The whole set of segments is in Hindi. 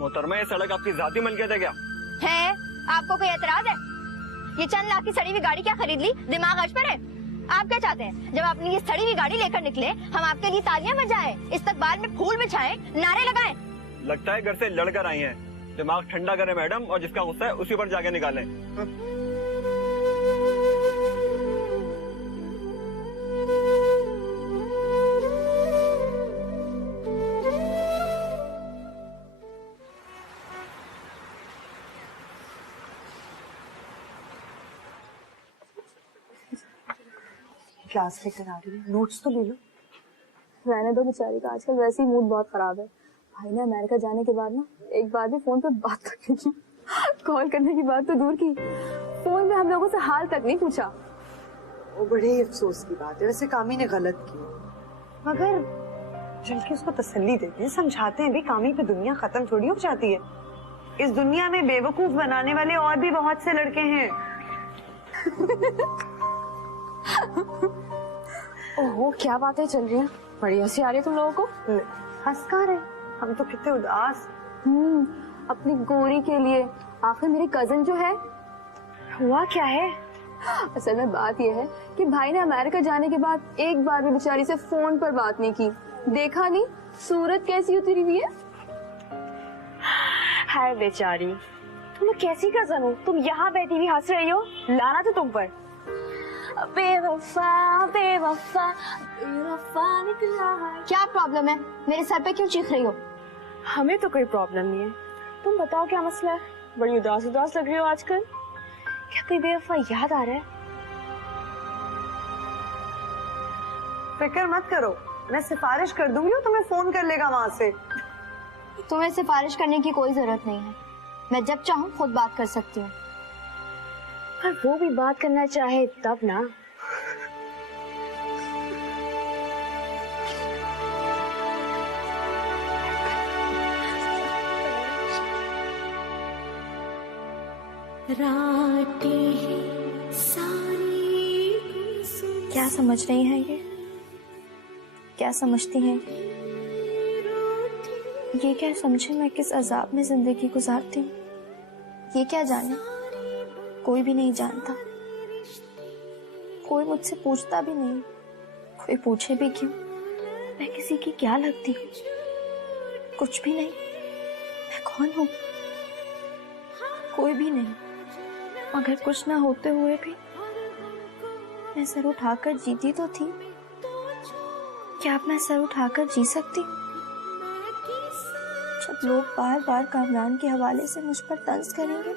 मोहतरमा, ये सड़क आपकी जाती मिल्कियत है क्या? है? आपको कोई एतराज है? ये चंद लाख की सड़ी हुई गाड़ी क्या खरीद ली? दिमाग हज पर है? आप क्या चाहते हैं? जब अपनी ये सड़ी हुई गाड़ी लेकर निकले, हम आपके लिए तालियां बजाएं, इस्तकबाल में फूल बिछाएं, नारे लगाएं? लगता है घर से लड़कर आई हैं। दिमाग ठंडा करें मैडम, और जिसका गुस्सा है उसी पर जाके निकालें। क्लास लेकर आ रही है, नोट्स तो ले लो। रहने दो बेचारी का, आजकल वैसे ही मूड बहुत खराब है। भाई ने अमेरिका जाने के बाद ना एक बार भी फोन पे बात करने की, कॉल करने की बात तो दूर की, फोन में हम लोगों से हाल तक नहीं पूछा। वो बड़े ही अफसोस की बात है, वैसे कामी ने गलत किया, मगर चल के उसको तसल्ली देते हैं, समझाते हैं भी कामी पे दुनिया खत्म थोड़ी हो जाती है। इस दुनिया में बेवकूफ बनाने वाले और भी बहुत से लड़के हैं। ओहो, क्या बातें चल रही हैं, बड़ी हंसी आ रही है तुम लोगों को। हंस कहाँ रहे, हम तो कितने उदास। अपनी गोरी के लिए। आखिर मेरी कजन जो है, हुआ क्या है? असल में बात यह है कि भाई ने अमेरिका जाने के बाद एक बार भी बेचारी से फोन पर बात नहीं की। देखा नहीं सूरत कैसी उतरी हुई है। हाय बेचारी, तुम लोग कैसी कजन हो? तुम यहाँ बैठी हुई हंस रही हो, लाना तो तुम पर। बेवफा बेवफा बेवफा निकला है। क्या प्रॉब्लम है? मेरे सर पे क्यों चीख रही हो? हमें तो कोई प्रॉब्लम नहीं है, तुम बताओ क्या मसला है? बड़ी उदास उदास लग रही हो आजकल। क्या कोई बेवफा याद आ रहा है? फिक्र मत करो, मैं सिफारिश कर दूंगी, वो तुम्हें फोन कर लेगा वहाँ से। तुम्हें सिफारिश करने की कोई जरूरत नहीं है, मैं जब चाहूँ खुद बात कर सकती हूँ। पर वो भी बात करना चाहे तब ना। क्या समझ रही हैं ये? क्या समझती हैं ये? क्या समझे मैं किस अजाब में जिंदगी गुजारती हूँ? ये क्या जाने? कोई भी नहीं जानता, कोई मुझसे पूछता भी नहीं। कोई पूछे भी क्यों? मैं किसी की क्या लगती हूँ? कुछ भी नहीं। मैं कौन हूँ? कोई भी नहीं। मगर कुछ ना होते हुए भी मैं सर उठाकर जीती तो थी। क्या अब मैं सर उठाकर जी सकती हूँ? जब लोग बार बार कामरान के हवाले से मुझ पर तंज करेंगे।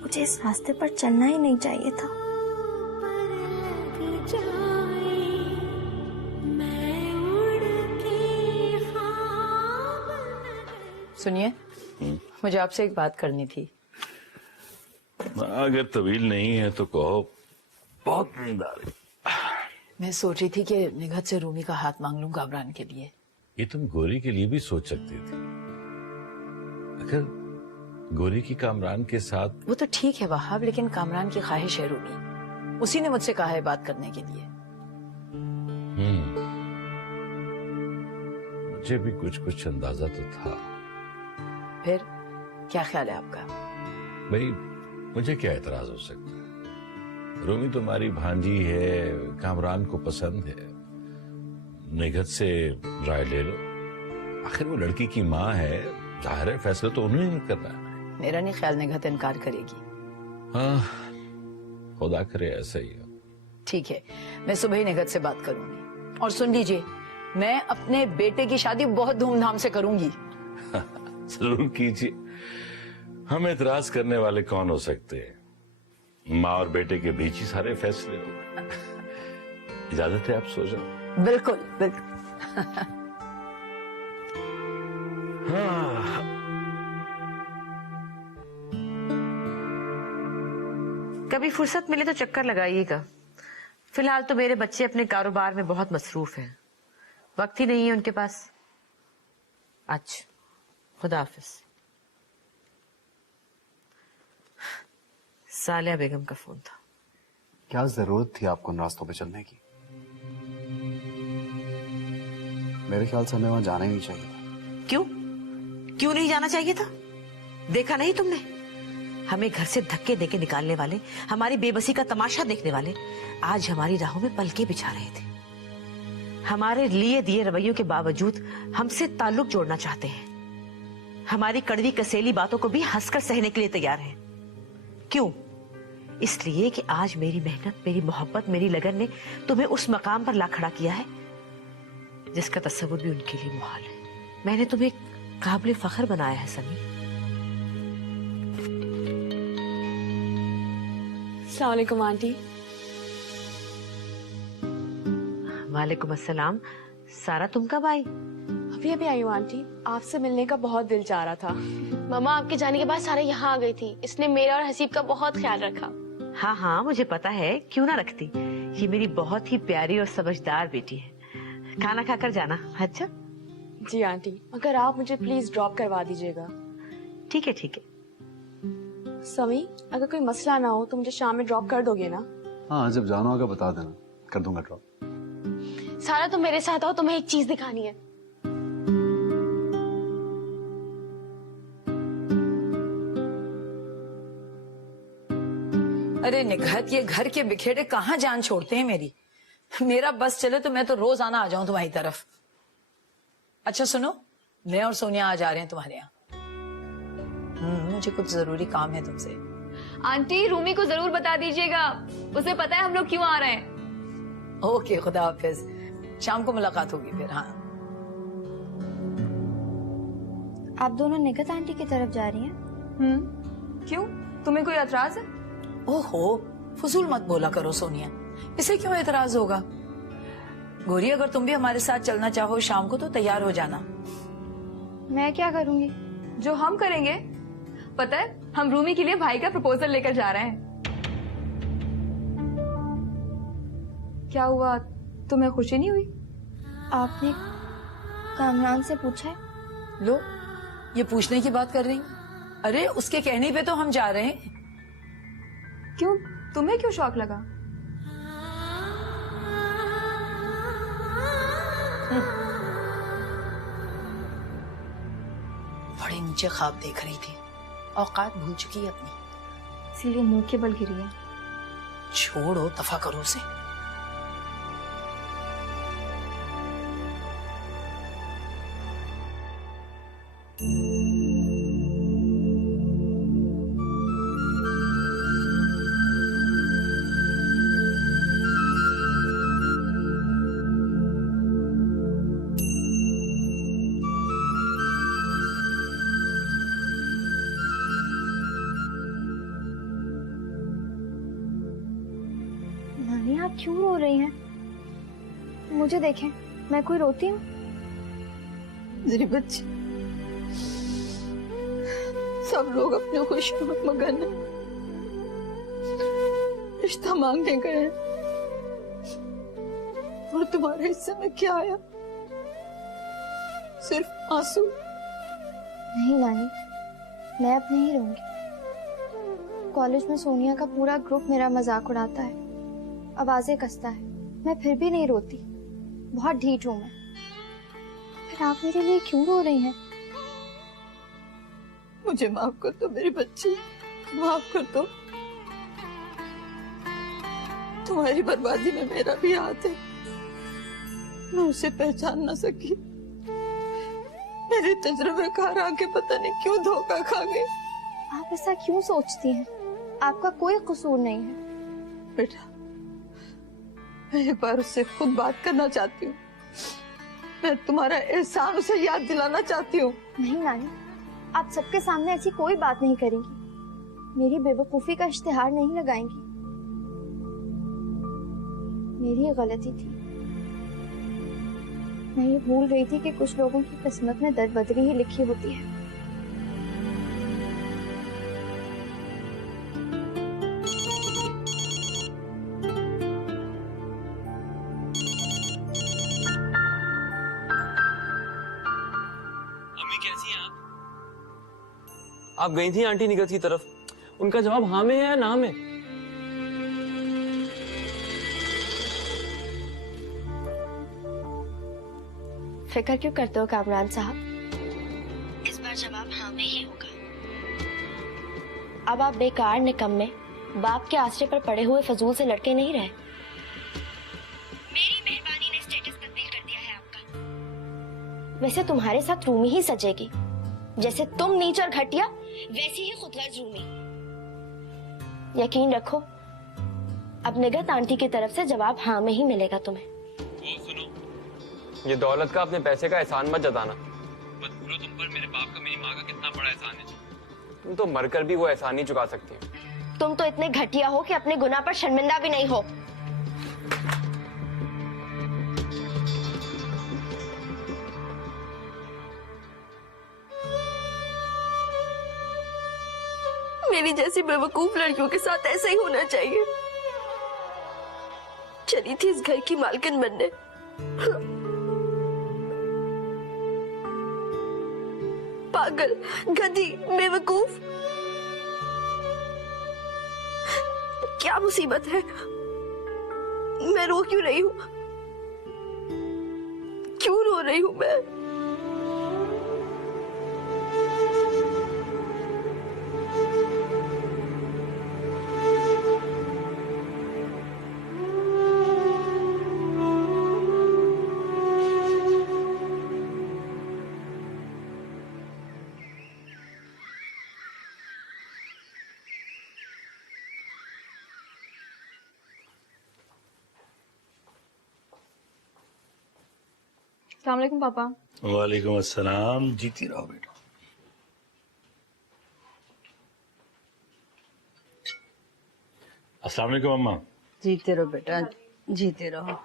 मुझे इस रास्ते पर चलना ही नहीं चाहिए था। सुनिए, मुझे आपसे एक बात करनी थी। अगर तवील नहीं है तो कहो, बहुत नींद आ रही। मैं सोच रही थी कि निगहत से रूमी का हाथ मांग लूं कामरान के लिए। ये तुम गोरी के लिए भी सोच सकती थी। अगर गोरी की कामरान के साथ। वो तो ठीक है वहाब, लेकिन कामरान की ख्वाहिश है रूमी, उसी ने मुझसे कहा है बात करने के लिए। मुझे भी कुछ कुछ अंदाजा तो था। फिर क्या ख्याल है आपका? भाई मुझे क्या एतराज हो सकता है? रूमी तुम्हारी भांजी है, कामरान को पसंद है, निगहत से राय ले लो। आखिर वो लड़की की माँ है, जाहिर है फैसला तो उन्होंने नहीं करना है। मेरा नहीं ख्याल निगहत इनकार करेगी। हाँ, खुदा करे ऐसा ही हो। ठीक है, मैं सुबह ही निगहत से बात करूंगी। और सुन लीजिए, मैं अपने बेटे की शादी बहुत धूमधाम से करूंगी। जरूर कीजिए, हम एतराज करने वाले कौन हो सकते हैं? माँ और बेटे के बीच ही सारे फैसले होंगे। इजाजत है, आप सो जाओ। बिल्कुल बिल्कुल। हाँ। कभी फुर्सत मिले तो चक्कर लगाइएगा। फिलहाल तो मेरे बच्चे अपने कारोबार में बहुत मसरूफ हैं, वक्त ही नहीं है उनके पास। अच्छा, खुदा हाफिज। सालिया बेगम का फोन था। क्या जरूरत थी आपको इन रास्तों पे चलने की? मेरे ख्याल से हमें वहां जाना ही नहीं चाहिए था। क्यों? क्यों नहीं जाना चाहिए था? देखा नहीं तुमने? हमें घर से धक्के देके निकालने वाले, हमारी बेबसी का तमाशा देखने वाले आज हमारी राहों में पलके बिछा रहे थे। हमारे लिए दिए रवैयों के बावजूद हमसे ताल्लुक जोड़ना चाहते हैं। हमारी कड़वी कसेली बातों को भी हंसकर सहने के लिए तैयार हैं। क्यों? इसलिए कि आज मेरी मेहनत, मेरी मोहब्बत, मेरी लगन ने तुम्हें उस मकाम पर ला खड़ा किया है जिसका तस्वुर भी उनके लिए मुहाल है। मैंने तुम्हें काबिल फख्र बनाया है समी। अस्सलाम वालेकुम आंटी। वालेकुम अस्सलाम। सारा तुम कब आई? अभी अभी आई हूँ आंटी, आपसे मिलने का बहुत दिल चाह रहा था। मामा आपके जाने के बाद सारा यहाँ आ गई थी। इसने मेरा और हसीब का बहुत ख्याल रखा। हाँ हाँ मुझे पता है, क्यों ना रखती। ये मेरी बहुत ही प्यारी और समझदार बेटी है। खाना खाकर जाना। अच्छा जी आंटी, मगर आप मुझे प्लीज ड्रॉप करवा दीजिएगा। ठीक है ठीक है। समी, अगर कोई मसला ना हो तो मुझे शाम में ड्रॉप कर दोगे ना? हाँ, जब जाना होगा बता देना, कर दूंगा ड्रॉप। सारा तुम मेरे साथ आओ, तुम्हें एक चीज दिखानी है। अरे निघत, ये घर के बिखेड़े कहाँ जान छोड़ते हैं मेरी। मेरा बस चले तो मैं तो रोज आना आ जाऊं तुम्हारी तरफ। अच्छा सुनो, मैं और सोनिया आ जा रहे हैं तुम्हारे यहाँ। मुझे कुछ जरूरी काम है तुमसे। आंटी, रूमी को जरूर बता दीजिएगा, उसे पता है हम लोग क्यों आ रहे हैं। ओके, खुदा हाफिज। शाम को मुलाकात होगी फिर। हाँ, आप दोनों निगत आंटी की तरफ जा रही हैं? क्यों, तुम्हें कोई एतराज है? ओहो, फजूल मत बोला करो सोनिया, इसे क्यों एतराज होगा। गोरी, अगर तुम भी हमारे साथ चलना चाहो शाम को तो तैयार हो जाना। मैं क्या करूंगी? जो हम करेंगे, पता है हम रूमी के लिए भाई का प्रपोजल लेकर जा रहे हैं। क्या हुआ, तुम्हें खुशी नहीं हुई? आपने कामरान से पूछा है? लो, ये पूछने की बात कर रही। अरे उसके कहने पे तो हम जा रहे हैं। क्यों, तुम्हें क्यों शौक लगा? बड़े नीचे ख्वाब देख रही थी, औकात भूल चुकी है अपनी। इसीलिए मुंह के बल गिरी है। छोड़ो, दफा करो उसे। नानी, आप क्यों रो रही हैं? मुझे देखें, मैं कोई रोती हूँ? मेरी बच्ची, सब लोग अपनी खुशियों में मगन हैं। रिश्ता मांगने गए हैं और तुम्हारे हिस्से में क्या आया? सिर्फ आंसू। नहीं नानी, मैं अब नहीं रहूंगी। कॉलेज में सोनिया का पूरा ग्रुप मेरा मजाक उड़ाता है, आवाजें कसता है, मैं फिर भी नहीं रोती। बहुत ढीठ हूं मैं। फिर आप मेरे लिए क्यों रो रही हैं? मुझे माफ कर दो मेरी बच्ची, माफ कर दो। तुम्हारी बर्बादी में मेरा भी हाथ है। मैं उसे पहचान ना सकी। मेरे तजुर्बेकार आंखें पता नहीं क्यों धोखा खा गए। आप ऐसा क्यों सोचती हैं? आपका कोई कसूर नहीं है। बेटा, मैं एक बार उससे खुद बात करना चाहती हूँ। मैं तुम्हारा एहसान उसे याद दिलाना चाहती हूँ। नहीं नानी, आप सबके सामने ऐसी कोई बात नहीं करेंगी। मेरी बेवकूफी का इश्तिहार नहीं लगाएंगी। मेरी गलती थी। मैं ये भूल गई थी कि कुछ लोगों की किस्मत में दरबदरी ही लिखी होती है। आप गई थी आंटी निगत की तरफ, उनका जवाब हाँ में है या ना में? फिक्र क्यों करते हो कामरान साहब? इस बार जवाब हाँ में ही होगा। अब आप बेकार निकम्मे बाप के आश्रय पर पड़े हुए फजूल से लड़के नहीं रहे। मेरी मेहरबानी ने स्टेटस तब्दील कर दिया है आपका। वैसे तुम्हारे साथ रूमी ही सजेगी, जैसे तुम नीच और घटिया वैसी ही खुदगर्ज रूमी। यकीन रखो अब निगत आंटी की तरफ से जवाब हाँ में ही मिलेगा तुम्हें। ये दौलत का अपने पैसे का एहसान मत जताना। मत भूलो तुम पर मेरे बाप का मेरी माँ का कितना बड़ा एहसान है। तुम तो मरकर भी वो एहसान नहीं चुका सकती हो। तुम तो इतने घटिया हो कि अपने गुनाह पर शर्मिंदा भी नहीं हो। मेरी जैसी बेवकूफ लड़कियों के साथ ऐसा ही होना चाहिए। चली थी इस घर की मालकिन बनने, पागल, गधी, बेवकूफ। क्या मुसीबत है? मैं रो क्यों रही हूँ? क्यों रो रही हूँ मैं? अस्सलाम वालेकुम पापा। वालेकुम अस्सलाम। जीती रहो बेटा। अस्सलाम वालेकुम अम्मा। जीते रहो बेटा, जीते रहो।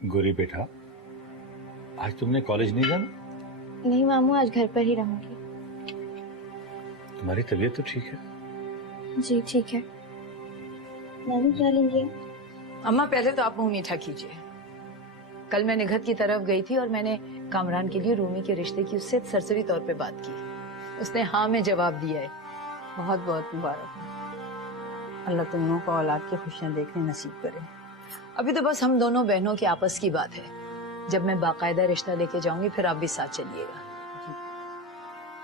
गोरी बेटा, आज तुमने कॉलेज नहीं जाना? नहीं मामू, आज घर पर ही रहूंगी। तुम्हारी तबीयत तो ठीक है? जी ठीक है। नानी क्या लेंगे? अम्मा पहले तो आप मुंह मीठा कीजिए। कल मैं निघत की तरफ गई थी और मैंने कामरान के लिए रूमी के रिश्ते की उससे सरसरी तौर पे बात की। उसने हाँ में जवाब दिया है। बहुत बहुत मुबारक। अल्लाह तुम लोगों को औलाद की खुशियां देखने नसीब करे। अभी तो बस हम दोनों बहनों की आपस की बात है। जब मैं बाकायदा रिश्ता लेके जाऊंगी फिर आप भी साथ चलिएगा।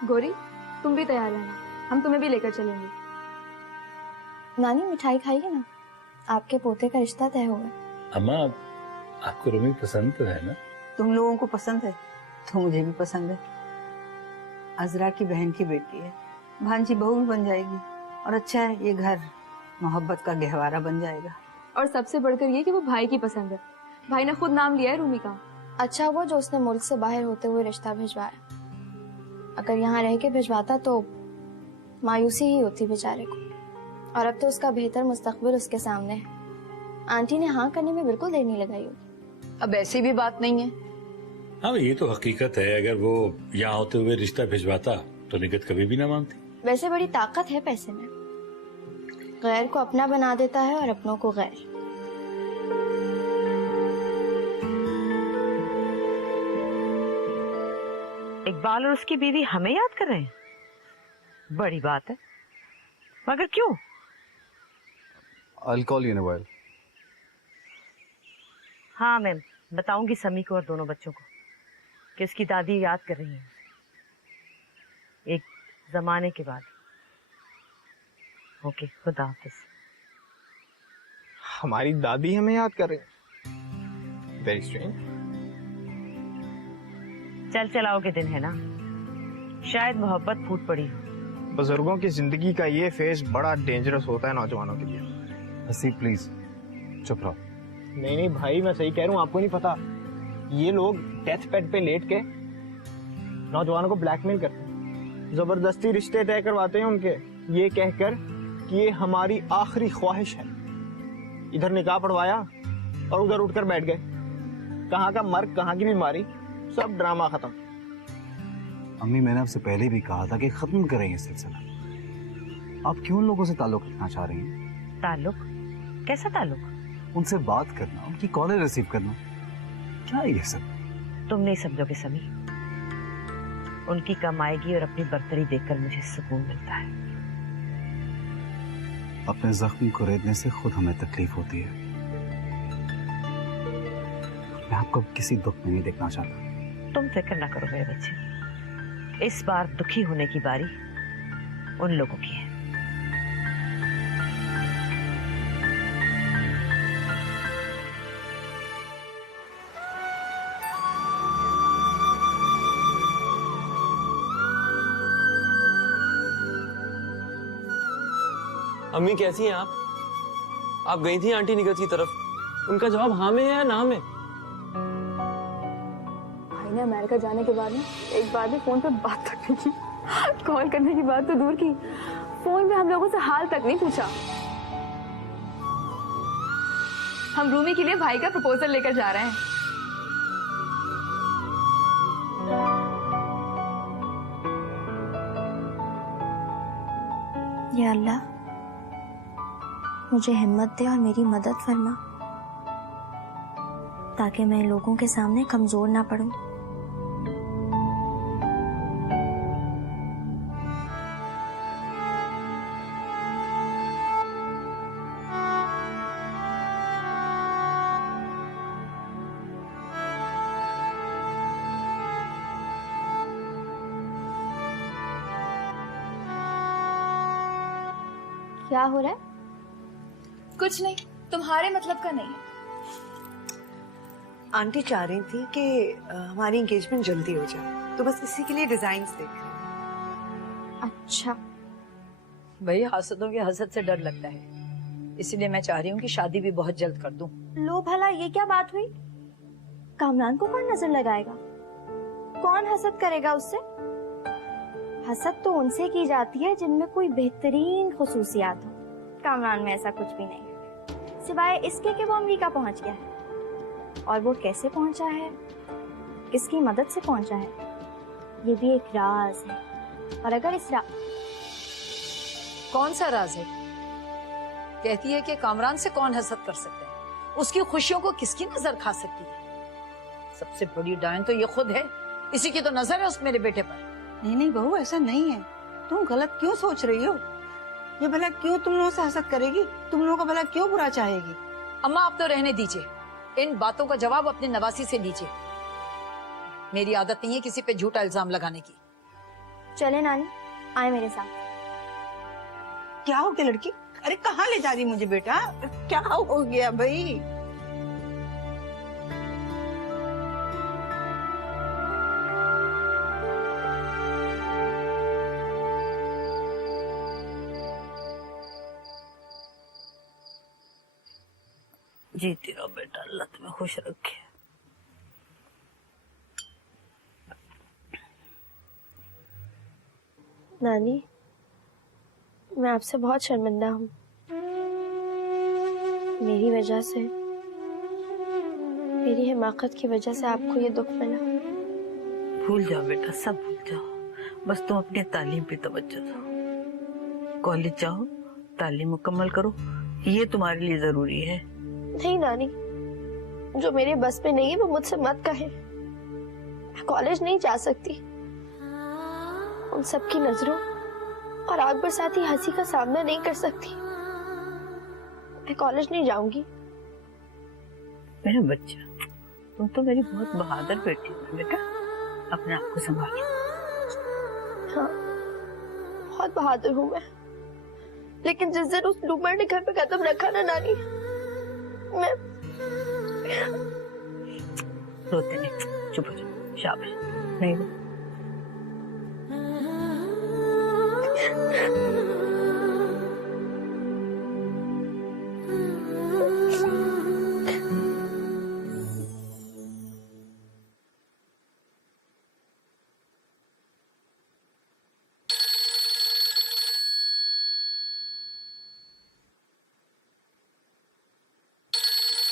गौरी तुम भी तैयार रहना, हम तुम्हें भी लेकर चलेंगे। नानी मिठाई खाइए ना, आपके पोते का रिश्ता तय होगा। अम्मा, आपको रूमी पसंद तो है ना? तुम लोगों को पसंद है तो मुझे भी पसंद है। अजरा की बहन की बेटी है, भांजी बहू भी बन जाएगी और अच्छा है ये घर मोहब्बत का गहवारा बन जाएगा। और सबसे बढ़कर ये कि वो भाई की पसंद है। भाई ने खुद नाम लिया है रूमी का। अच्छा हुआ जो उसने मुल्क से बाहर होते हुए रिश्ता भिजवाया। अगर यहाँ रह के भिजवाता तो मायूसी ही होती बेचारे को। और अब तो उसका बेहतर मुस्तकबिल उसके सामने है। आंटी ने हाँ करने में बिल्कुल देर नहीं लगाई होगी। अब ऐसी भी बात नहीं है। हाँ, ये तो हकीकत है। अगर वो यहाँ होते हुए रिश्ता भिजवाता तो निगत कभी भी ना मानती। वैसे बड़ी ताकत है पैसे में, गैर को अपना बना देता है और अपनों को गैर। इकबाल और उसकी बीवी हमें याद कर रहे हैं, बड़ी बात है। मगर क्यों? I'll call you in a while. हाँ मैम, बताऊंगी समी को और दोनों बच्चों को कि उसकी दादी याद कर रही है एक जमाने के बाद। ओके, खुदा हाफिज। हमारी दादी हमें याद कर रही है। Very strange. चल चलाओ के दिन है ना, शायद मोहब्बत फूट पड़ी हो। बुजुर्गों की जिंदगी का ये फेज बड़ा डेंजरस होता है नौजवानों के लिए। हसीब प्लीज चुप रहो। नहीं नहीं भाई, मैं सही कह रहा हूँ, आपको नहीं पता। ये लोग डेथ बेड पे लेट के नौजवानों को ब्लैकमेल करते हैं, जबरदस्ती रिश्ते तय करवाते हैं उनके, ये कहकर कि ये हमारी आखिरी ख्वाहिश है। इधर निकाह पढ़वाया और उधर उठकर बैठ गए। कहाँ का मर्ग, कहाँ की बीमारी, सब ड्रामा खत्म। अम्मी, मैंने आपसे पहले भी कहा था कि खत्म करें ये सिलसिला। आप क्यों उन लोगों से ताल्लुक रखना चाह रही हैं? ताल्लुक? कैसा ताल्लुक? उनसे बात करना, उनकी कॉलें रिसीव करना, क्या है ये सब? तुम नहीं समझोगे समी। उनकी कमाएगी और अपनी बर्तरी देखकर मुझे सुकून मिलता है। अपने जख्म को रेतने से खुद हमें तकलीफ होती है। आपको किसी दुख में नहीं देखना चाहता। तुम फिक्र ना करो मेरे बच्चे, इस बार दुखी होने की बारी उन लोगों की है। अम्मी कैसी हैं आप गई थी आंटी निगत की तरफ, उनका जवाब हाँ में है या ना में? भाई ने अमेरिका जाने के बाद ना एक बार भी फोन पे बात तक नहीं की। कॉल करने की बात तो दूर की, फोन पे हम लोगों से हाल तक नहीं पूछा। हम रूमी के लिए भाई का प्रपोजल लेकर जा रहे हैं। या अल्लाह, मुझे हिम्मत दे और मेरी मदद फरमा, ताकि मैं लोगों के सामने कमजोर ना पड़ूं। क्या हो रहा है? कुछ नहीं, तुम्हारे मतलब का नहीं है। आंटी चाह रही थी कि हमारी एंगेजमेंट जल्दी हो जाए, तो बस इसी के लिए डिजाइन्स देख रहे हैं। अच्छा, भाई हसदों के हसद से डर लगता है, इसीलिए मैं चाह रही हूँ कि शादी भी बहुत जल्द कर दूं। लो भला, ये क्या बात हुई? कामरान को कौन नजर लगाएगा? कौन हसद करेगा उससे? हसद तो उनसे की जाती है जिनमें कोई बेहतरीन खुसूसियात हो। कामरान में ऐसा कुछ भी नहीं है, सिवाय इसके कि वो अमेरिका पहुंच गया है। और वो कैसे पहुंचा है, किसकी मदद से पहुंचा है, ये भी एक राज है। और अगर इस कौन सा राज है? कहती है कि कामरान से कौन हसद कर सकता है, उसकी खुशियों को किसकी नजर खा सकती है? सबसे बड़ी डायन तो ये खुद है, इसी की तो नजर है उस मेरे बेटे पर। नहीं नहीं बहू, ऐसा नहीं है। तुम गलत क्यों सोच रही हो? ये भला क्यों तुम लोगों से हसद करेगी? तुम लोगों का भला क्यों बुरा चाहेगी? अम्मा आप तो रहने दीजिए, इन बातों का जवाब अपनी नवासी से लीजिए। मेरी आदत नहीं है किसी पे झूठा इल्जाम लगाने की। चले नानी, आए मेरे साथ। क्या हो गया लड़की? अरे कहाँ ले जा रही मुझे बेटा? क्या हो गया भाई? जीती रहो बेटा, अल्लाह तुम्हें खुश रखे। नानी, मैं आपसे बहुत शर्मिंदा हूँ। मेरी वजह से, मेरी हिमाकत की वजह से आपको ये दुख मिला। भूल जाओ बेटा, सब भूल जाओ। बस तुम अपनी तालीम पे तवज्जो दो। कॉलेज जाओ, तालीम मुकम्मल करो, ये तुम्हारे लिए जरूरी है। नहीं नानी, जो मेरे बस में नहीं है वो मुझसे मत कहे। मैं कॉलेज नहीं जा सकती। उन सबकी नजरों और आग बरसाती हंसी का सामना नहीं कर सकती। मैं कॉलेज नहीं जाऊंगी। मेरा बच्चा, तुम तो मेरी बहुत बहादुर बेटी हो बेटा, अपने आप को संभालो। हाँ, बहुत बहादुर हूँ मैं, लेकिन जिस दिन उस लूमड़ ने घर पे कदम रखा ना नानी, मैं रोते नहीं, चुप हो जाओ, शाबाश। नहीं रो।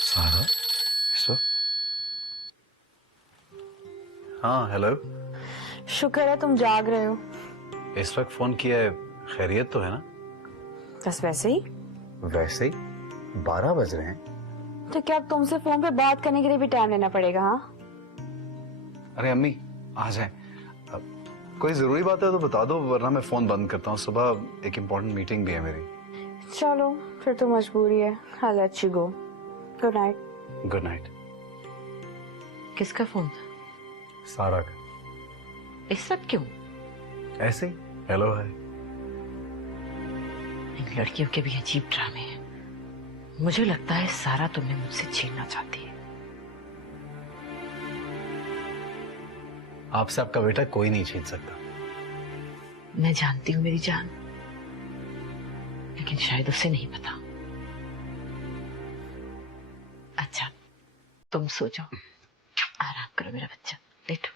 सारा इस वक्त? हाँ हेलो। शुक्र है तुम जाग रहे हो। इस वक्त फोन किया है, खैरियत तो है ना? बस वैसे ही। वैसे ही 12 बज रहे हैं। तो क्या तुमसे फोन पे बात करने के लिए भी टाइम लेना पड़ेगा? हाँ अरे अम्मी आ जाए, कोई जरूरी बात है तो बता दो, वरना मैं फोन बंद करता हूँ। सुबह एक इम्पोर्टेंट मीटिंग भी है मेरी। चलो फिर तो मजबूरी है। I'll let you go. Good night. Good night. किसका फोन था? सारा का। इस वक्त क्यों? ऐसे ही हेलो है। इन लड़कियों के भी अजीब ड्रामे हैं। मुझे लगता है सारा तुमने मुझसे छीनना चाहती है। आपसे आपका बेटा कोई नहीं छीन सकता। मैं जानती हूँ मेरी जान, लेकिन शायद उसे नहीं पता। अच्छा, तुम सो जाओ, आराम करो मेरा बच्चा, लेटो।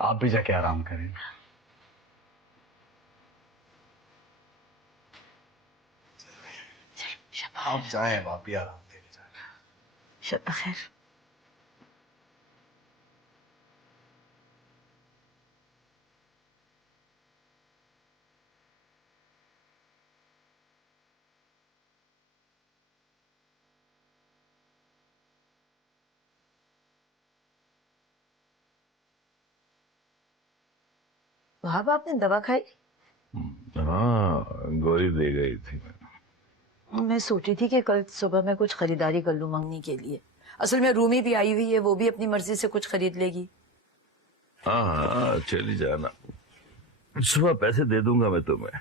आप भी जाके आराम करें। आप जाएं, आप भी आराम करें। शब खैर। वहाब, आपने दवा खाई? हाँ, गोली दे गई थी। मैं सोची थी कि कल सुबह मैं कुछ खरीदारी कर लूं मंगनी के लिए। असल में रूमी भी आई हुई है, वो भी अपनी मर्जी से कुछ खरीद लेगी। हाँ हाँ, चली जाना, सुबह पैसे दे दूंगा मैं तुम्हें।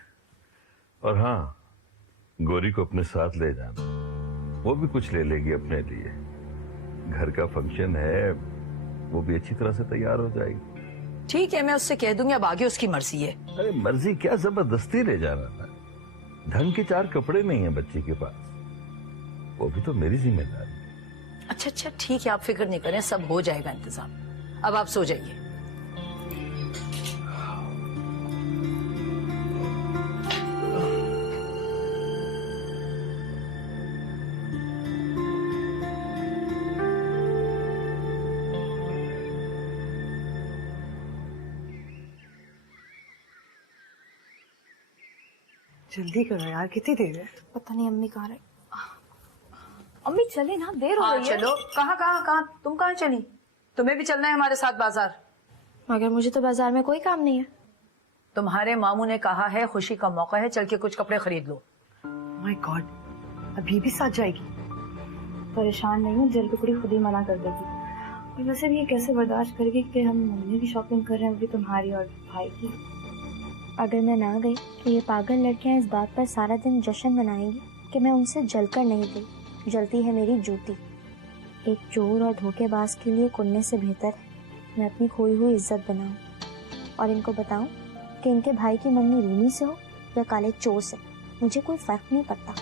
और हाँ, गौरी को अपने साथ ले जाना, वो भी कुछ ले लेगी अपने लिए। घर का फंक्शन है, वो भी अच्छी तरह से तैयार हो जाएगी। ठीक है, मैं उससे कह दूंगी, अब आगे उसकी मर्जी है। अरे मर्जी क्या, जबरदस्ती ले जाना था। ढंग के 4 कपड़े नहीं है बच्चे के पास, वो भी तो मेरी जिम्मेदारी। अच्छा अच्छा ठीक है, आप फिक्र नहीं करें, सब हो जाएगा इंतजाम। अब आप सो जाइए। जल्दी करो यार, कितनी देर है? पता नहीं अम्मी कहाँ रही। अम्मी चले ना, देर हो हाँ रही है। चलो। कहाँ कहाँ कहाँ, तुम कहाँ चली? तुम्हें भी चलना है हमारे साथ बाजार। मगर मुझे तो बाजार में कोई काम नहीं है। तुम्हारे मामू ने कहा है खुशी का मौका है, चल के कुछ कपड़े खरीद लो। माय गॉड, अभी भी साथ जाएगी? परेशान नहीं हूँ, जल टुकड़ी खुद ही मना कर देगी। और वैसे भी ये कैसे बर्दाश्त करेगी कि हम मम्मी की शॉपिंग कर रहे हैं, वो भी तुम्हारी और भाई की। अगर मैं ना गई तो ये पागल लड़कियां इस बात पर सारा दिन जश्न मनाएंगी कि मैं उनसे जलकर नहीं गई। जलती है मेरी जूती। एक चोर और धोखेबाज के लिए कुन्ने से बेहतर है मैं अपनी खोई हुई इज्जत बनाऊं और इनको बताऊं कि इनके भाई की मम्मी रूमी से हो या काले चोर से, मुझे कोई फर्क नहीं पड़ता।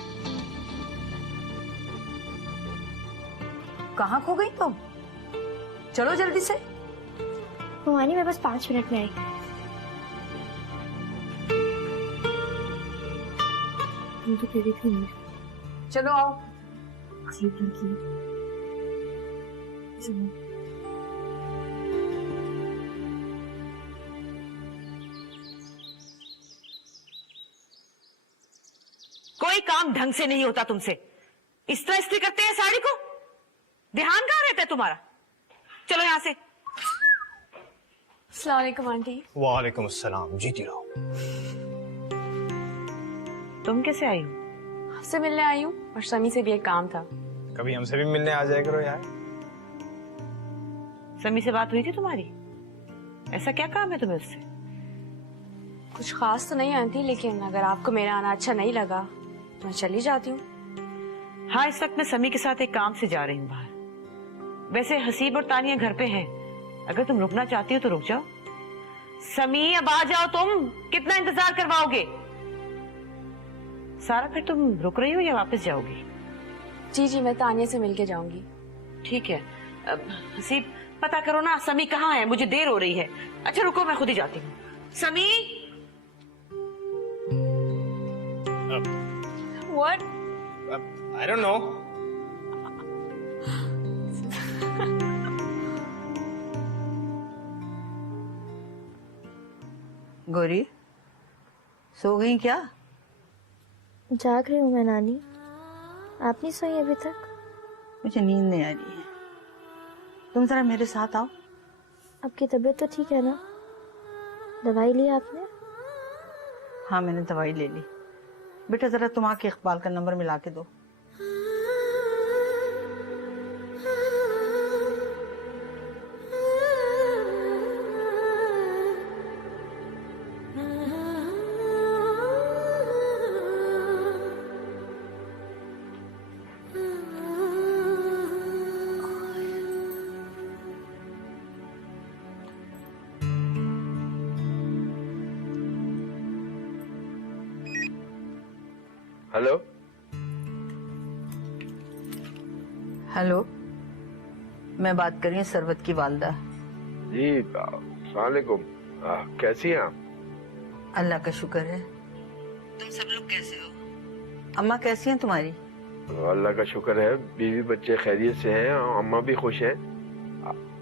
कहाँ खो गई तुम? चलो जल्दी से। ममानी मैं बस 5 मिनट में आई। तुम तो कह रही थी नहीं। चलो आओ। अजीब लड़की है। चलो। कोई काम ढंग से नहीं होता तुमसे। इस तरह इस्त्री करते हैं साड़ी को, ध्यान कहाँ रहता है तुम्हारा? चलो यहाँ से। अस्सलाम वालेकुम आंटी। वालेकुम अस्सलाम, जीती रहो। तुम कैसे आई हो? आपसे मिलने आई हूँ और शमी से भी एक काम था। कभी हमसे भी मिलने आ जाया करो यार। समी से बात हुई थी तुम्हारी? ऐसा क्या काम है तुम्हें उससे? कुछ खास तो नहीं आंटी, लेकिन अगर आपको मेरा आना अच्छा नहीं लगा तो मैं चली जाती हूँ। हाँ, इस वक्त मैं समी के साथ एक काम से जा रही हूँ बाहर। वैसे हसीब और तानिया घर पे हैं, अगर तुम रुकना चाहती हो तो रुक जाओ। समी अब आ जाओ, तुम कितना इंतजार करवाओगे? सारा, फिर तुम रुक रही हो या वापस जाओगी? जी जी, मैं तानिया से मिलके जाऊंगी। ठीक है। अब हसीब पता करो ना समी कहाँ है, मुझे देर हो रही है। अच्छा रुको, मैं खुद ही जाती हूँ। समी। What? I don't know. Gauri, सो गई क्या? जाग रही हूँ मैं नानी, आप नहीं सोई अभी तक? मुझे नींद नहीं आ रही है, तुम जरा मेरे साथ आओ। आपकी तबीयत तो ठीक है ना? दवाई ली आपने? हाँ, मैंने दवाई ले ली। बेटा जरा तुम आके इकबाल का नंबर मिला के दो। हेलो, मैं बात कर रही हूँ सरवत की वालदा। जी अस्सलामुअलैकुम। कैसी हैं आप? अल्लाह का शुक्र है। तुम सब लोग कैसे हो? अम्मा कैसी हैं तुम्हारी? अल्लाह का शुक्र है, बीवी बच्चे खैरियत से हैं, अम्मा भी खुश हैं।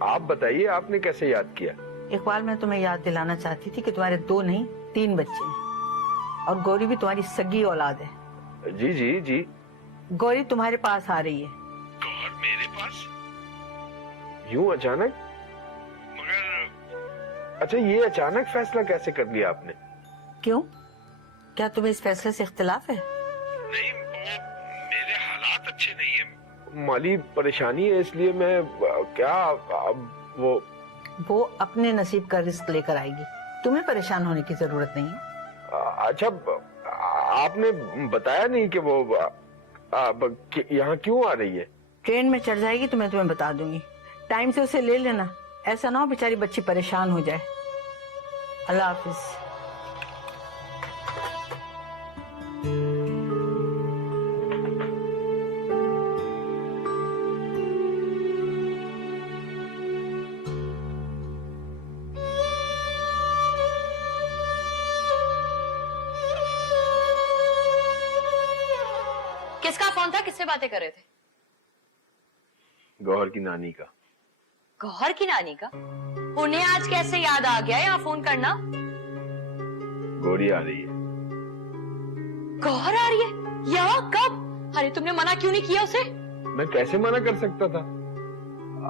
आप बताइए, आपने कैसे याद किया? इकबाल, मैं तुम्हें याद दिलाना चाहती थी कि तुम्हारे 2 नहीं 3 बच्चे हैं और गौरी भी तुम्हारी सगी औलाद है। जी जी जी। गौरी तुम्हारे पास आ रही है। और मेरे पास? यूं अचानक? मगर अच्छा, ये अचानक फैसला कैसे कर लिया आपने? क्यों, क्या तुम्हें इस फैसले से इख्तिलाफ है? नहीं, मेरे हालात अच्छे नहीं है, माली परेशानी है, इसलिए मैं क्या अब वो अपने नसीब का रिस्क लेकर आएगी, तुम्हें परेशान होने की जरूरत नहीं है। अच्छा, आपने बताया नहीं कि वो यहाँ क्यों आ रही है? ट्रेन में चढ़ जाएगी तो मैं तुम्हें बता दूंगी। टाइम से उसे ले लेना, ऐसा ना हो बेचारी बच्ची परेशान हो जाए। अल्लाह हाफिज। किसका फोन था? किससे बातें कर रहे थे? गौहर की नानी का। गौहर की नानी का? उन्हें आज कैसे याद आ गया यहाँ फोन करना? गौरी आ रही है। गौहर आ रही है? यहाँ कब? अरे तुमने मना क्यों नहीं किया उसे? मैं कैसे मना कर सकता था?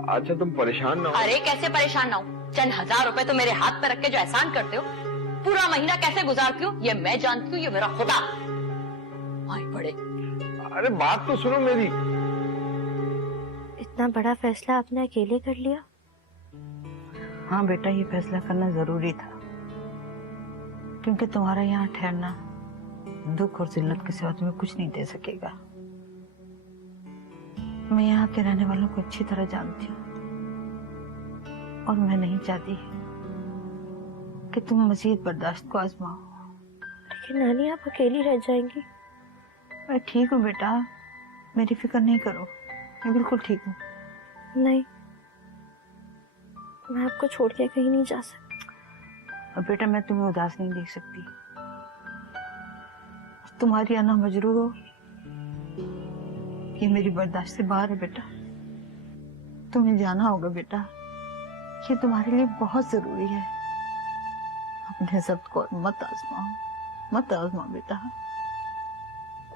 अच्छा, तुम परेशान ना हो। अरे कैसे परेशान ना हो? चंद 1000 रुपए तो मेरे हाथ पे रख के जो एहसान करते हो, पूरा महीना कैसे गुजारती हो ये मैं जानती हूँ, ये मेरा खुदा। भाई बड़े। अरे बात तो सुनो मेरी। इतना बड़ा फैसला आपने अकेले कर लिया? हाँ बेटा, ये फैसला करना जरूरी था, क्योंकि तुम्हारा यहाँ ठहरना दुख और जिल्लत के सिवा तुम्हें कुछ नहीं दे सकेगा। मैं यहाँ के रहने वालों को अच्छी तरह जानती हूँ और मैं नहीं चाहती कि तुम मजीद बर्दाश्त को आजमाओ। लेकिन नानी, आप अकेली रह जाएंगी। मैं ठीक हूँ बेटा, मेरी फिक्र नहीं करो, मैं बिल्कुल ठीक हूँ। नहीं, मैं आपको छोड़ के कहीं नहीं जा सकती। और बेटा, मैं तुम्हें उदास नहीं देख सकती। तुम्हारी आना मजरूर हो, ये मेरी बर्दाश्त से बाहर है बेटा। तुम्हें जाना होगा बेटा, ये तुम्हारे लिए बहुत जरूरी है। अपने जब्त को मत आजमाओ, मत आजमाओ बेटा।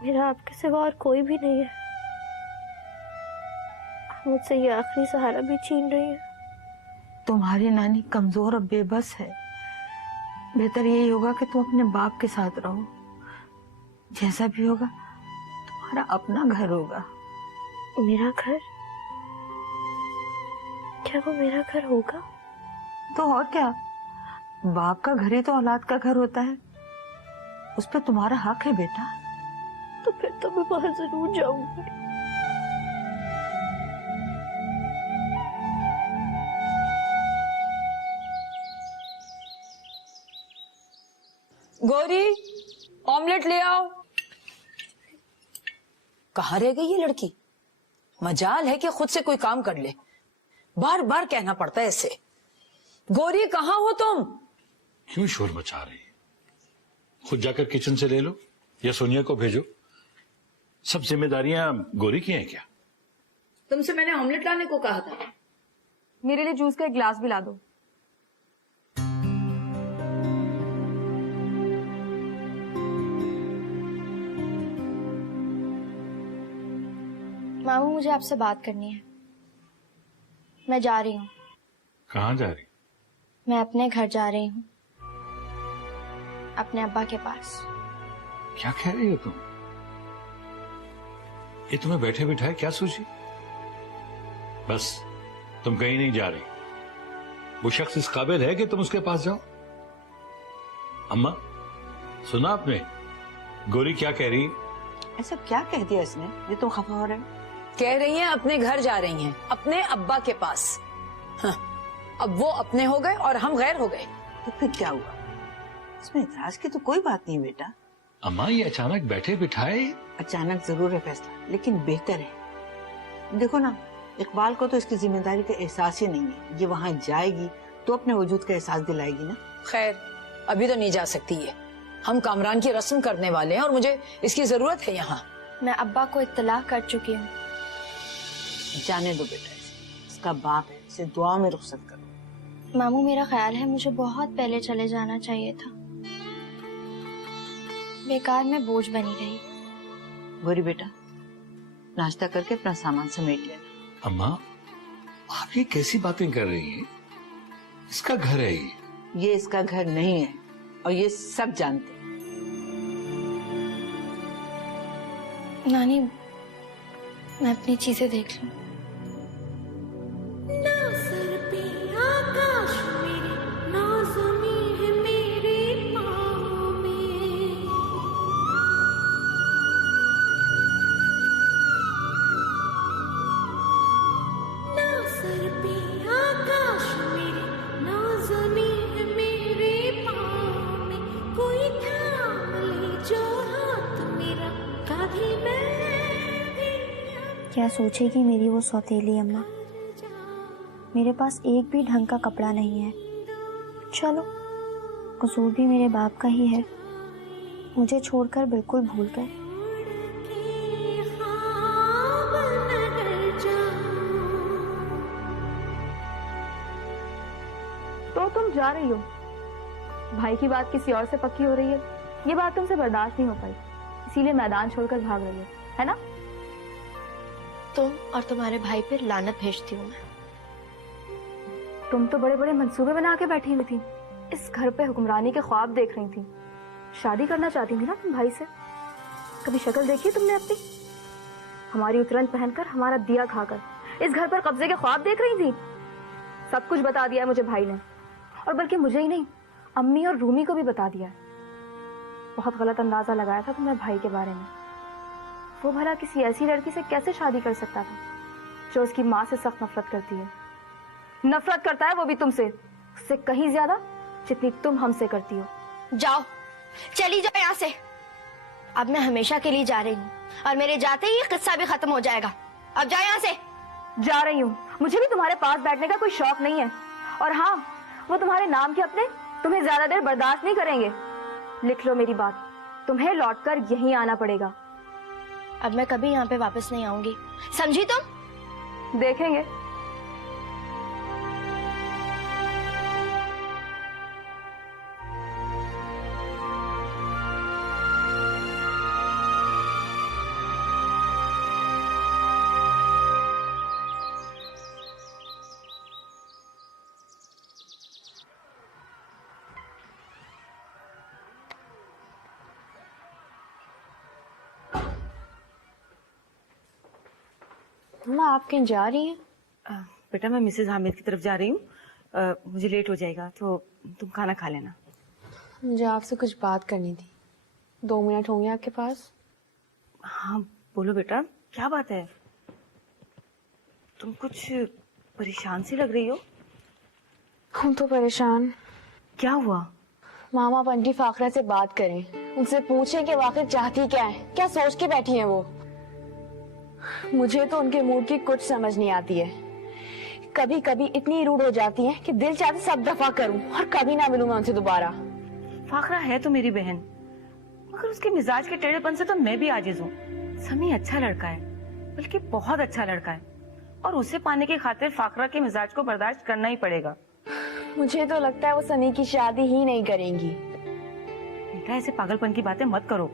मेरा आपके सिवा और कोई भी नहीं है। आप मुझसे ये आखिरी सहारा भी छीन रही है। तुम्हारी नानी कमजोर और बेबस है। बेहतर यही होगा कि तुम अपने बाप के साथ रहो। जैसा भी होगा तुम्हारा अपना घर होगा। मेरा घर? क्या वो मेरा घर होगा? तो और क्या, बाप का घर ही तो औलाद का घर होता है। उस पर तुम्हारा हक है बेटा। तो फिर तो मैं वहां जरूर जाऊंगी। गौरी, ऑमलेट ले आओ। कहाँ रह गई ये लड़की? मजाल है कि खुद से कोई काम कर ले, बार बार कहना पड़ता है इसे। गौरी, कहाँ हो तुम? क्यों शोर मचा रही? खुद जाकर किचन से ले लो या सोनिया को भेजो। सब जिम्मेदारियां गौरी की हैं क्या? तुमसे मैंने ऑमलेट लाने को कहा था। मेरे लिए जूस का एक गिलास भी ला दो। मामू, मुझे आपसे बात करनी है। मैं जा रही हूँ। कहाँ जा रही? मैं अपने घर जा रही हूँ, अपने अब्बा के पास। क्या कह रही हो तुम? ये तुम्हें बैठे बिठाए क्या सूझी? बस तुम कहीं नहीं जा रही। वो शख्स इस काबिल है कि तुम उसके पास जाओ। अम्मा, सुना आपने गौरी क्या कह रही है? ऐसा क्या कह दिया इसने ये तुम खफा हो रहे हो? कह रही हैं अपने घर जा रही हैं, अपने अब्बा के पास। हाँ, अब वो अपने हो गए और हम गैर हो गए। तो फिर क्या हुआ? इसमें इतराज की तो कोई बात नहीं बेटा। अम्मा, ये अचानक बैठे बिठाए। अचानक जरूर है फैसला, लेकिन बेहतर है। देखो ना, इकबाल को तो इसकी जिम्मेदारी का एहसास ही नहीं है। ये वहां जाएगी तो अपने वजूद का एहसास दिलाएगी ना। खैर अभी तो नहीं जा सकती है, हम कामरान की रस्म करने वाले हैं और मुझे इसकी जरूरत है यहाँ। मैं अब्बा को इत्तला कर चुकी हूँ। जाने दो बेटा, इसका बाप है, इसे दुआ में रुखसत करो। मामू, मेरा ख्याल है मुझे बहुत पहले चले जाना चाहिए था। बेकार में बोझ बनी रही। गोरी बेटा, नाश्ता करके अपना सामान समेट लेना। अम्मा, आप ये कैसी बातें कर रही हैं? इसका घर है ये इसका घर नहीं है और ये सब जानते हैं। नानी, मैं अपनी चीजें देख लूं। क्या सोचेगी मेरी वो सौतेली अम्मा। मेरे पास एक भी ढंग का कपड़ा नहीं है। चलो, कसूर भी मेरे बाप का ही है, मुझे छोड़कर बिल्कुल भूल गए। तो तुम जा रही हो, भाई की बात किसी और से पक्की हो रही है, ये बात तुमसे बर्दाश्त नहीं हो पाई, इसीलिए मैदान छोड़कर भाग रही है ना? तुम और तुम्हारे भाई पे लानत भेजती हूँ मैं। तुम तो बड़े बड़े मंसूबे बना के बैठी हुई थी, इस घर पे हुक्मरानी के ख्वाब देख रही थी, शादी करना चाहती थी ना तुम भाई से। कभी शक्ल देखी है तुमने अपनी? हमारी उतरन पहनकर, हमारा दिया खाकर इस घर पर कब्जे के ख्वाब देख रही थी। सब कुछ बता दिया है मुझे भाई ने, और बल्कि मुझे ही नहीं, अम्मी और रूमी को भी बता दिया है। बहुत गलत अंदाजा लगाया था तुमने भाई के बारे में। वो भला किसी ऐसी लड़की से कैसे शादी कर सकता था जो उसकी माँ से सख्त नफरत करती है। नफरत करता है वो भी तुमसे, उससे कहीं ज्यादा जितनी तुम हमसे करती हो। जाओ, चली जाओ यहाँ से। अब मैं हमेशा के लिए जा रही हूँ और मेरे जाते ही किस्सा भी खत्म हो जाएगा। अब जाओ यहाँ से। जा रही हूँ, मुझे भी तुम्हारे पास बैठने का कोई शौक नहीं है। और हाँ, वो तुम्हारे नाम के अपने तुम्हें ज्यादा देर बर्दाश्त नहीं करेंगे। लिख लो मेरी बात, तुम्हें लौटकर यहीं आना पड़ेगा। अब मैं कभी यहाँ पे वापस नहीं आऊंगी, समझी तुम? देखेंगे। मामा, आप कहीं जा रही हैं? बेटा, मैं मिसेज हामिद की तरफ जा रही हूँ, मुझे लेट हो जाएगा, तो तुम खाना खा लेना। मुझे आपसे कुछ बात करनी थी। 2 मिनट होंगे आपके पास? हाँ बोलो बेटा, क्या बात है? तुम कुछ परेशान सी लग रही हो। हम तो परेशान। क्या हुआ? मामा, बंटी फाखरा से बात करें, उनसे पूछें कि वाकई चाहती क्या है, क्या सोच के बैठी हैं वो। मुझे तो उनके मूड की कुछ समझ नहीं आती है। कभी कभी इतनी रूड हो जाती हैं कि दिल चाहते सब दफा करूं और कभी ना मिलूं मैं उनसे दोबारा। फाखरा है तो मेरी बहन, मगर उसके मिजाज के टेढ़ेपन से तो मैं भी आजिज हूँ। समी अच्छा लड़का है, बल्कि बहुत अच्छा लड़का है, और उसे पाने की खातिर फाखरा के मिजाज को बर्दाश्त करना ही पड़ेगा। मुझे तो लगता है वो सनी की शादी ही नहीं करेंगी। बेटा, ऐसे पागलपन की बातें मत करो।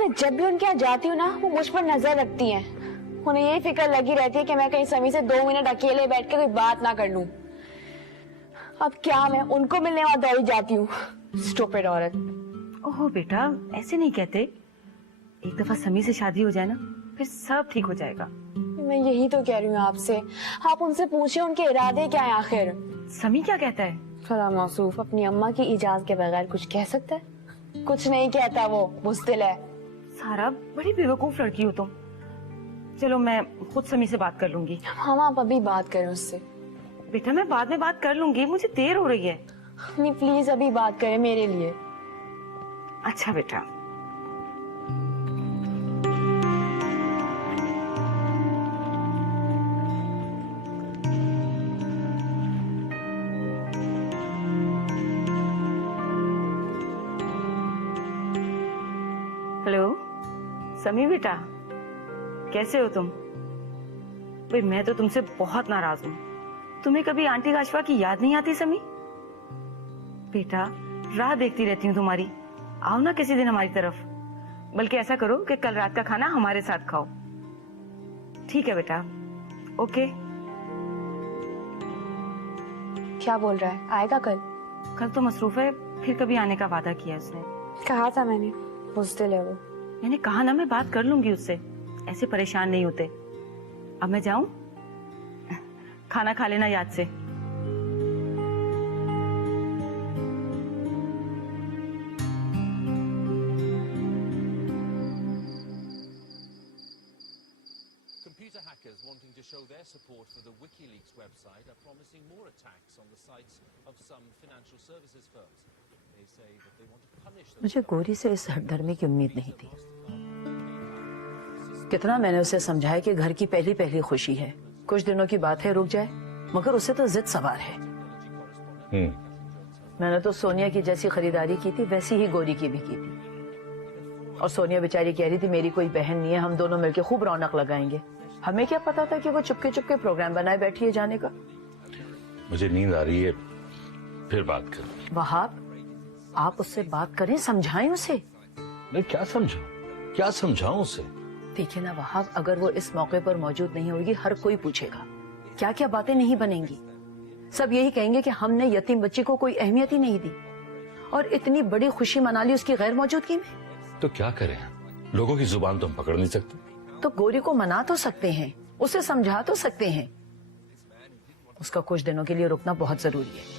मैं जब भी उनके यहाँ जाती हूँ ना, वो मुझ पर नजर रखती हैं। उन्हें यही फिक्र लगी रहती है कि मैं कहीं समी से 2 मिनट अकेले बैठ के कोई बात ना कर लूं। अब क्या मैं उनको मिलने वहां दौड़ी जाती हूँ। स्टूपिड औरत। ओह बेटा, ऐसे नहीं कहते। एक दफा समी से शादी हो जाए ना, फिर सब ठीक हो जाएगा। मैं यही तो कह रही हूँ आपसे, आप उनसे पूछिए उनके इरादे क्या है आखिर। समी क्या कहता है? थोड़ा मौसूफ अपनी अम्मा की इजाजत के बगैर कुछ कह सकता है? कुछ नहीं कहता, वो बुज़दिल है। सारा, बड़ी बेवकूफ लड़की हो तुम। चलो, मैं खुद समी से बात कर लूंगी। हाँ, आप अभी बात करें उससे। बेटा, मैं बाद में बात कर लूंगी, मुझे देर हो रही है। नहीं, प्लीज अभी बात करें मेरे लिए। अच्छा बेटा। समी बेटा, कैसे हो तुम? भाई मैं तो तुमसे बहुत नाराज हूँ। तुम्हें कभी आंटी काशवा की याद नहीं आती समी? बेटा राह देखती रहती हूँ तुम्हारी, आओ ना किसी दिन हमारी तरफ। बल्कि ऐसा करो कि कल रात का खाना हमारे साथ खाओ। ठीक है बेटा, ओके। क्या बोल रहा है, आएगा कल? कल तो मसरूफ है, फिर कभी आने का वादा किया उसने। कहा था मैंने, बुज़दिल है वो। मैंने कहा ना मैं बात कर लूंगी उससे, ऐसे परेशान नहीं होते। अब मैं जाऊं? खाना खा लेना याद से। Computer hackers wanting to show their support for the WikiLeaks website are promising more attacks on the sites of some financial services firms. They say that they want to punish them. मुझे गौरी से इस हठधर्मी की उम्मीद नहीं थी। कितना मैंने उसे समझाया कि घर की पहली पहली खुशी है, कुछ दिनों की बात है, रुक जाए, मगर उसे तो जिद सवार है। मैंने तो सोनिया की जैसी खरीदारी की थी वैसी ही गौरी की भी की थी। और सोनिया बेचारी कह रही थी मेरी कोई बहन नहीं है, हम दोनों मिलकर खूब रौनक लगाएंगे। हमें क्या पता था कि वो चुपके चुपके प्रोग्राम बनाए बैठी है जाने का। मुझे नींद आ रही है, फिर बात करें। वहाब, आप उससे बात करें, समझाएं उसे। मैं क्या समझाऊं, क्या समझाऊं उसे? देखिए ना वहाब, अगर वो इस मौके पर मौजूद नहीं होगी, हर कोई पूछेगा, क्या क्या बातें नहीं बनेंगी। सब यही कहेंगे कि हमने यतीम बच्ची को कोई अहमियत ही नहीं दी और इतनी बड़ी खुशी मना ली उसकी गैर मौजूदगी में। तो क्या करें, लोगों की जुबान तो हम पकड़ नहीं सकते। तो गौरी को मना तो सकते हैं, उसे समझा तो सकते हैं। उसका कुछ दिनों के लिए रुकना बहुत जरूरी है।